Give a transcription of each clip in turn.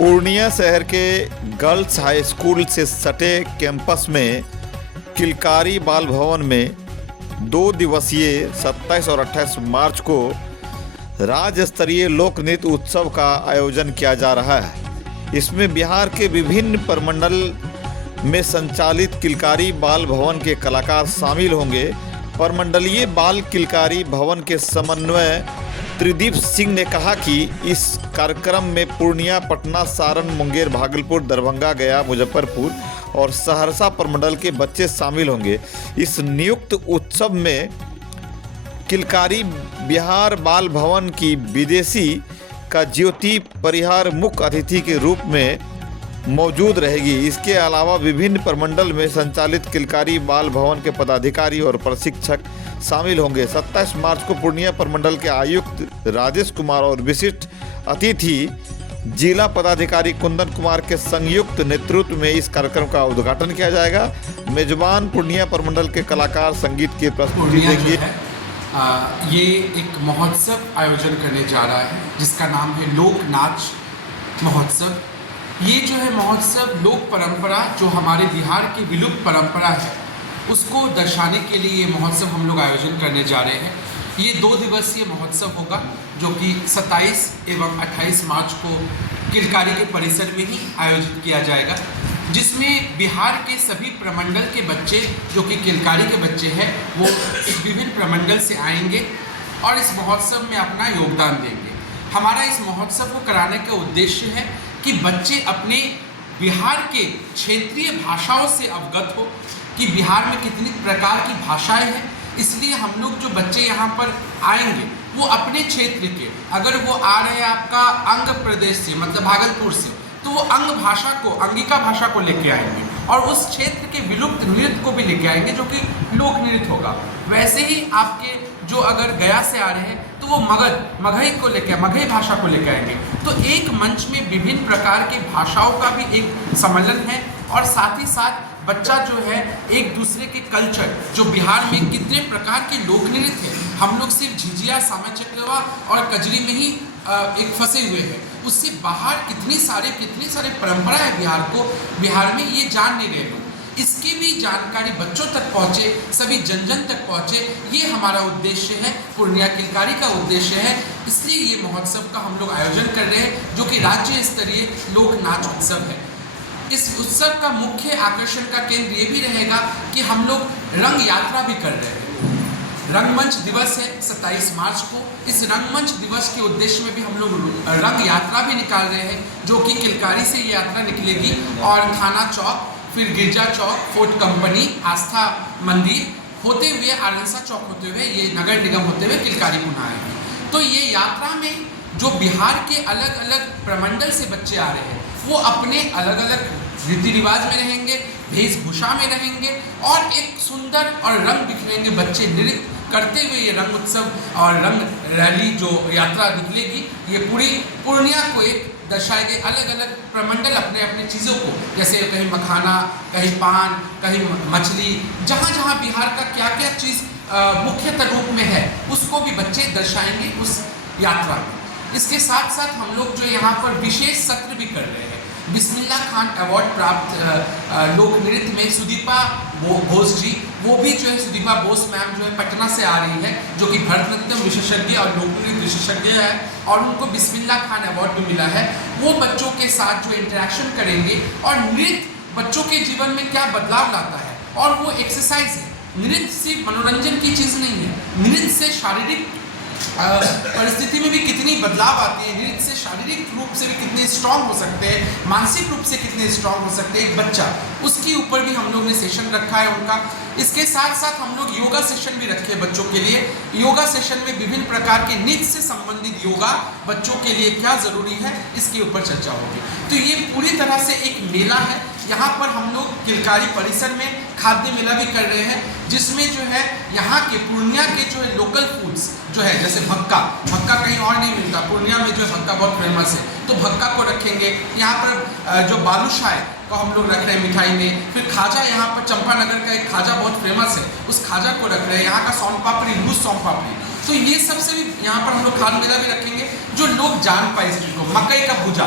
पूर्णिया शहर के girls high school से सटे कैंपस में किलकारी बाल भवन में 2 दिवसीय 27 और 28 मार्च को राज्य स्तरीय लोक नृत्य उत्सव का आयोजन किया जा रहा है। इसमें बिहार के विभिन्न प्रमंडल में संचालित किलकारी बाल भवन के कलाकार शामिल होंगे। प्रमंडलीय बाल किलकारी भवन के समन्वय त्रिदीप सिंह ने कहा कि इस कार्यक्रम में पूर्णिया, पटना, सारण, मुंगेर, भागलपुर, दरभंगा, गया, मुजफ्फरपुर और सहरसा प्रमंडल के बच्चे शामिल होंगे। इस नियुक्त उत्सव में किलकारी बिहार बाल भवन की विदेशी का ज्योति परिहार मुख्य अतिथि के रूप में मौजूद रहेगी। इसके अलावा विभिन्न प्रमंडल में संचालित किलकारी बाल भवन के पदाधिकारी और प्रशिक्षक शामिल होंगे। 27 मार्च को पूर्णिया प्रमंडल के आयुक्त राजेश कुमार और विशिष्ट अतिथि जिला पदाधिकारी कुंदन कुमार के संयुक्त नेतृत्व में इस कार्यक्रम का उद्घाटन किया जाएगा। मेजबान पूर्णिया प्रमंडल के कलाकार संगीत की प्रस्तुति देंगे। ये एक महोत्सव आयोजन करने जा रहा है जिसका नाम है लोक नाच महोत्सव। ये जो है महोत्सव लोक परंपरा जो हमारे बिहार की विलुप्त परंपरा है उसको दर्शाने के लिए ये महोत्सव हम लोग आयोजन करने जा रहे हैं। ये 2 दिवसीय महोत्सव होगा जो कि 27 एवं 28 मार्च को किलकारी के परिसर में ही आयोजित किया जाएगा, जिसमें बिहार के सभी प्रमंडल के बच्चे जो कि किलकारी के बच्चे हैं वो विभिन्न प्रमंडल से आएंगे और इस महोत्सव में अपना योगदान देंगे। हमारा इस महोत्सव को कराने का उद्देश्य है कि बच्चे अपने बिहार के क्षेत्रीय भाषाओं से अवगत हो कि बिहार में कितनी प्रकार की भाषाएं हैं। इसलिए हम लोग जो बच्चे यहाँ पर आएंगे वो अपने क्षेत्र के, अगर वो आ रहे हैं आपका अंग प्रदेश से मतलब भागलपुर से, तो वो अंग भाषा को, अंगिका भाषा को लेके आएंगे और उस क्षेत्र के विलुप्त नृत्य को भी लेके आएंगे जो कि लोक नृत्य होगा। वैसे ही आपके जो अगर गया से आ रहे हैं तो वो मगही को लेके, मगही भाषा को लेके आएंगे। तो एक मंच में विभिन्न प्रकार की भाषाओं का भी एक सम्मेलन है और साथ ही साथ बच्चा जो है एक दूसरे के कल्चर, जो बिहार में कितने प्रकार के लोक नृत्य हैं, हम लोग सिर्फ झिझिया, सामा चकेवा और कजरी में ही एक फंसे हुए हैं, उससे बाहर कितनी सारे परंपरा है बिहार में ये जान नहीं रहे लोग। इसकी भी जानकारी बच्चों तक पहुँचे, सभी जन तक पहुँचे, ये हमारा उद्देश्य है, पूर्णिया किलकारी का उद्देश्य है। इसलिए ये महोत्सव का हम लोग आयोजन कर रहे हैं जो कि राज्य स्तरीय लोक नाच उत्सव है। इस उत्सव का मुख्य आकर्षण का केंद्र ये भी रहेगा कि हम लोग रंग यात्रा भी कर रहे हैं। रंगमंच दिवस है 27 मार्च को। इस रंगमंच दिवस के उद्देश्य में भी हम लोग रंग यात्रा भी निकाल रहे हैं जो कि किलकारी से ये यात्रा निकलेगी और थाना चौक, फिर गिरजा चौक, फोर्ट कंपनी, आस्था मंदिर होते हुए, आरंसा चौक होते हुए, ये नगर निगम होते हुए किलकारी पुनः आएंगे। तो ये यात्रा में जो बिहार के अलग अलग प्रमंडल से बच्चे आ रहे हैं वो अपने अलग अलग रीति रिवाज में रहेंगे, वेशभूषा में रहेंगे और एक सुंदर और रंग बिखरेंगे बच्चे नृत्य करते हुए ये रंग उत्सव और रंग रैली जो यात्रा निकलेगी, ये पूरी पूर्णिया को एक दर्शाएंगे। अलग अलग प्रमंडल अपने अपने चीज़ों को, जैसे कहीं मखाना, कहीं पान, कहीं मछली, जहाँ जहाँ बिहार का क्या क्या चीज़ मुख्यतः रूप में है उसको भी बच्चे दर्शाएंगे उस यात्रा में। इसके साथ साथ हम लोग जो यहाँ पर विशेष सत्र भी कर रहे हैं। बिस्मिल्लाह खान अवार्ड प्राप्त लोक नृत्य में सुदीपा बोस जी, वो भी जो है सुदीपा बोस मैम जो है पटना से आ रही है, जो कि भरतनाट्यम विशेषज्ञ और लोक नृत्य विशेषज्ञ है और उनको बिस्मिल्लाह खान अवार्ड भी मिला है। वो बच्चों के साथ जो इंटरेक्शन करेंगे और नृत्य बच्चों के जीवन में क्या बदलाव लाता है, और वो एक्सरसाइज है। नृत्य सिर्फ मनोरंजन की चीज़ नहीं है, नृत्य से शारीरिक परिस्थिति में भी कितनी बदलाव आती है, नृत्य से शारीरिक रूप से भी कितने स्ट्रांग हो सकते हैं, मानसिक रूप से कितने स्ट्रांग हो सकते हैं एक बच्चा, उसके ऊपर भी हम लोग ने सेशन रखा है उनका। इसके साथ साथ हम लोग योगा सेशन भी रखे हैं बच्चों के लिए। योगा सेशन में विभिन्न प्रकार के नृत्य से संबंधित योगा बच्चों के लिए क्या ज़रूरी है इसके ऊपर चर्चा होगी। तो ये पूरी तरह से एक मेला है। यहाँ पर हम लोग किलकारी परिसर में खाद्य मेला भी कर रहे हैं, जिसमें जो है यहाँ के पूर्णिया के जो है लोकल फूड्स जो है, जैसे भक्का कहीं और नहीं मिलता, पूर्णिया में जो है भक्का बहुत फेमस है, तो भक्का को रखेंगे। यहाँ पर जो बालूशाही को हम लोग रख रहे हैं मिठाई में। फिर खाजा, यहाँ पर चंपानगर का एक खाजा बहुत फेमस है, उस खाजा को रख रहे हैं। यहाँ का सोन पापड़ी, लूज सोन पापड़ी तो ये सबसे भी यहाँ पर हम लोग खान मेला भी रखेंगे, जो लोग जान पाए इस चीज़ को। मकई का भूजा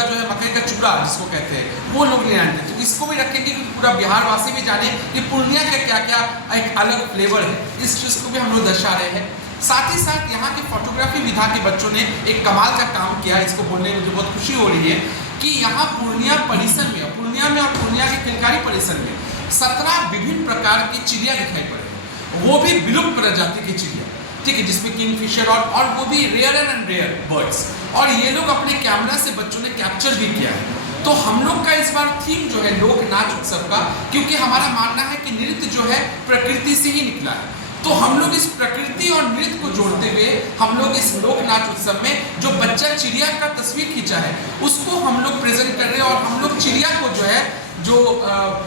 जो है, मकई का चूड़ा जिसको कहते हैं, वो लोग नहीं जानते, तो इसको भी रखेंगे क्योंकि पूरा बिहार वासी भी जाने कि पूर्णिया का क्या क्या एक अलग फ्लेवर है। इस चीज़ को भी हम लोग दर्शा रहे हैं। साथ ही साथ यहाँ के फोटोग्राफी विधा के बच्चों ने एक कमाल का काम किया, इसको बोलने में मुझे बहुत खुशी हो रही है कि यहाँ पूर्णिया परिसर में और पूर्णिया के किलकारी परिसर में 17 विभिन्न प्रकार की चिड़िया दिखाई पड़ रही है, वो भी विलुप्त प्रजाति की चिड़िया, ठीक है, जिसमें किंगफिशर और वो भी रेयर एंड रेयर बर्ड्स, और ये लोग अपने कैमरा से बच्चों ने कैप्चर भी किया है। तो हम लोग का इस बार थीम जो है लोक नाच उत्सव का, क्योंकि हमारा मानना है कि नृत्य जो है प्रकृति से ही निकला है, तो हम लोग इस प्रकृति और नृत्य को जोड़ते हुए हम लोग इस लोक नाच उत्सव में जो बच्चा चिड़िया का तस्वीर खींचा है उसको हम लोग प्रेजेंट कर रहे हैं, और हम लोग चिड़िया को जो है जो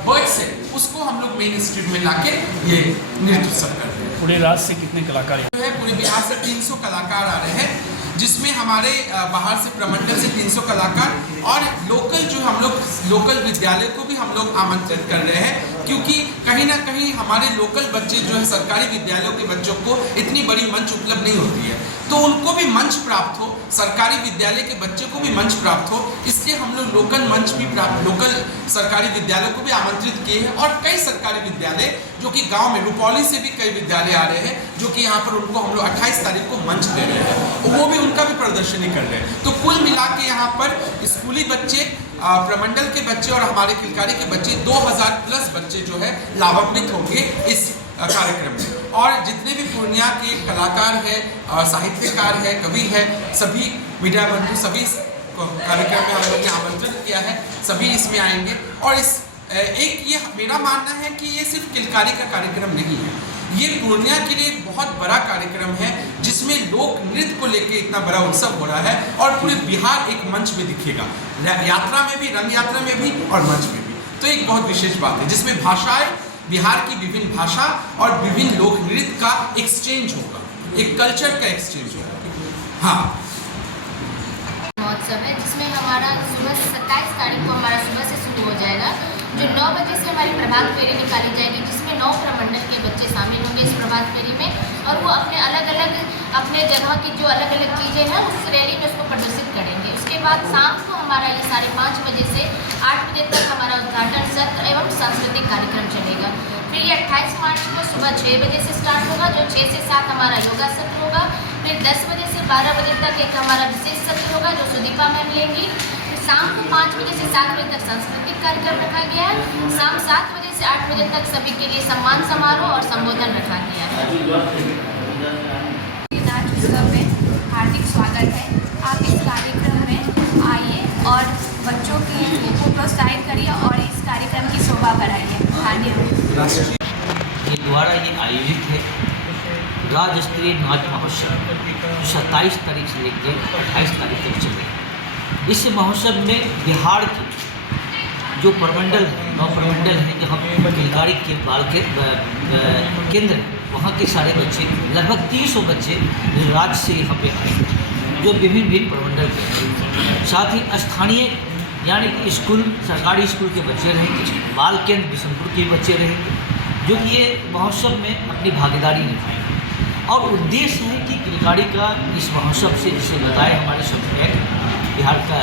बर्ड्स है उसको हम लोग मेन स्ट्रीट में लाके ये नृत्य उत्सव कर रहे हैं। पूरे राज्य से कितने कलाकार जो है पूरे बिहार से 300 कलाकार आ रहे हैं, जिसमें हमारे बाहर से प्रमंडल से 300 कलाकार और लोकल जो हम लोग लोकल विद्यालय को भी हम लोग आमंत्रित कर रहे हैं, क्योंकि कहीं ना कहीं हमारे लोकल बच्चे जो है सरकारी विद्यालयों के बच्चों को इतनी बड़ी मंच उपलब्ध नहीं होती है, तो उनको भी मंच प्राप्त हो, सरकारी विद्यालय के बच्चे को भी मंच प्राप्त हो, इसलिए हम लोग लोकल मंच भी प्राप्त लोकल सरकारी विद्यालयों को भी आमंत्रित किए हैं। और कई सरकारी विद्यालय जो कि गांव में रुपौली से भी कई विद्यालय आ रहे हैं, जो कि यहाँ पर उनको हम लोग 28 तारीख को मंच दे रहे हैं, वो भी उनका भी प्रदर्शनी कर रहे हैं। तो कुल मिला के यहाँ पर स्कूली बच्चे, प्रमंडल के बच्चे और हमारे किलकारी के बच्चे 2000 प्लस बच्चे जो है लाभान्वित होंगे इस कार्यक्रम में। और जितने भी पूर्णिया के कलाकार हैं, साहित्यकार है, कवि है, सभी मीडिया बंधु सभी कार्यक्रम में हम लोग ने आमंत्रित किया है, सभी इसमें आएंगे। और इस एक ये मेरा मानना है कि ये सिर्फ किलकारी का कार्यक्रम नहीं है, ये पूर्णिया के लिए एक बहुत बड़ा कार्यक्रम है, जिसमें लोक नृत्य को लेकर इतना बड़ा उत्सव हो रहा है और पूरे बिहार एक मंच में दिखेगा, यात्रा में भी, रंग यात्रा में भी और मंच में भी। तो एक बहुत विशेष बात है जिसमें भाषाएं, बिहार की विभिन्न भाषा और विभिन्न लोक नृत्य का एक्सचेंज होगा, एक कल्चर का एक्सचेंज होगा। हाँ, महोत्सव है जिसमें हमारा सुबह 27 तारीख को हमारा सुबह से शुरू हो जाएगा, जो 9 बजे से हमारी प्रभात फेरी निकाली जाएगी, जिसमें 9 प्रमंडल के बच्चे शामिल होंगे इस प्रभात फेरी में, और वो अपने अलग अलग अपने जगह की जो अलग अलग चीज़ें हैं उस रैली में उसको प्रदर्शित करेंगे। उसके बाद शाम को हमारा ये 5:30 बजे से 8 बजे तक हमारा उद्घाटन सत्र एवं सांस्कृतिक कार्यक्रम चलेगा। फिर ये 28 मार्च को सुबह 6 बजे से स्टार्ट होगा, जो 6 से 7 हमारा योगा सत्र होगा। फिर 10 बजे से 12 बजे तक एक हमारा विशेष सत्र होगा जो सुदीपा मैम लेंगी। फिर शाम को 5 बजे से 7 बजे तक सांस्कृतिक कार्यक्रम रखा गया है। शाम 7 बजे से 8 बजे तक सभी के लिए सम्मान समारोह और संबोधन रखा गया है। नाच उत्सव में हार्दिक स्वागत है। आप इस कार्यक्रम में आइए और बच्चों को प्रोत्साहित करिए और इस कार्यक्रम की शोभा बढ़ाइए। धन्यवाद। ये द्वारा ये आयोजित है राज्य स्तरीय नाच महोत्सव, जो 27 तारीख से लेकर 28 तारीख तक चलेगा। इस महोत्सव में बिहार के जो प्रमंडल है, 9 प्रमंडल हैं, जहाँ किलकारी के बाल के केंद्र है, वहाँ के सारे बच्चे, लगभग 300 बच्चे राज्य से यहाँ पे आए, जो विभिन्न प्रमंडल के हैं। साथ ही स्थानीय यानी कि स्कूल, सरकारी स्कूल के बच्चे रहेंगे, बाल केंद्र बिशनपुर के बच्चे रहेंगे, जो कि ये महोत्सव में अपनी भागीदारी निभाएंगे। और उद्देश्य है कि किलकारी का इस महोत्सव से, जिसे बताए हमारे सब बिहार का